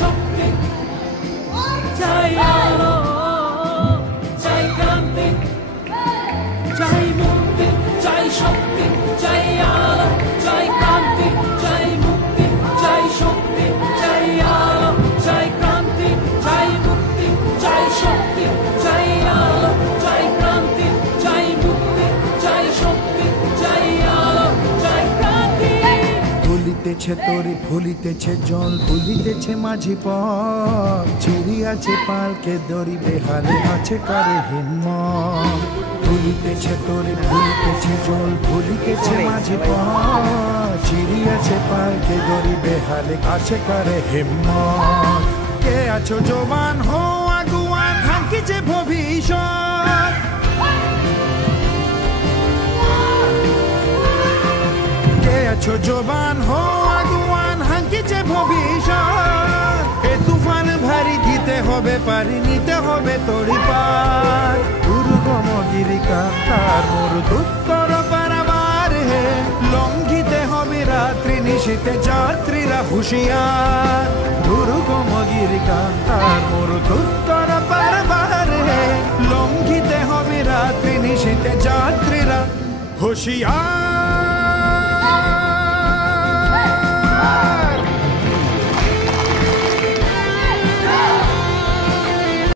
শক্তি, চাই আলো, চাই ক্রান্তি, চাই মুক্তি, চাই শক্তি, চাই আলো, চাই ক্রান্তি, চাই মুক্তি, চাই শক্তি, চাই আলো, চাই ক্রান্তি, চাই মুক্তি, চাই শক্তি, চাই আলো, চাই ক্রান্তি, চাই মুক্তি, চাই শক্তি, চাই আলো, চাই ক্রান্তি। ফুলিতেছে তরি, ফুলিতেছে জল, ফুলিতেছে মাঝি পথ, চিড়িয়াছে পালকে দড়ি, বেহালে আছে কারে হিম্মত। ফুলিতেছে তরি, ফুলিতেছে জল, ফুলিতেছে মাঝি পথ, চিড়িয়াছে পালকে দড়ি, বেহালে আছে কারে হিম্মত। কে আছো জবান হো আগুয়ান, হাঙ্কিছে ভবিষ্যৎ। কে আছো জবান হো আগুয়ান, হাঙ্কিছে ভবিষ্যৎ। এ তুফান ভারী দিতে হবে পারি, নিতে হবে তড়ি পার। দুর্গম গিরিকান্তার মরুদুত্তর পারাবার হে, লঙ্ঘিতে হবে রাত্রি নিশীতে যাত্রীরা হুঁশিয়ার। দুর্গম গিরিকান্তার মরুদুত্তর পারাবার হে, লঙ্ঘিতে হবে রাত্রি নিশীতে যাত্রীরা হুঁশিয়ার।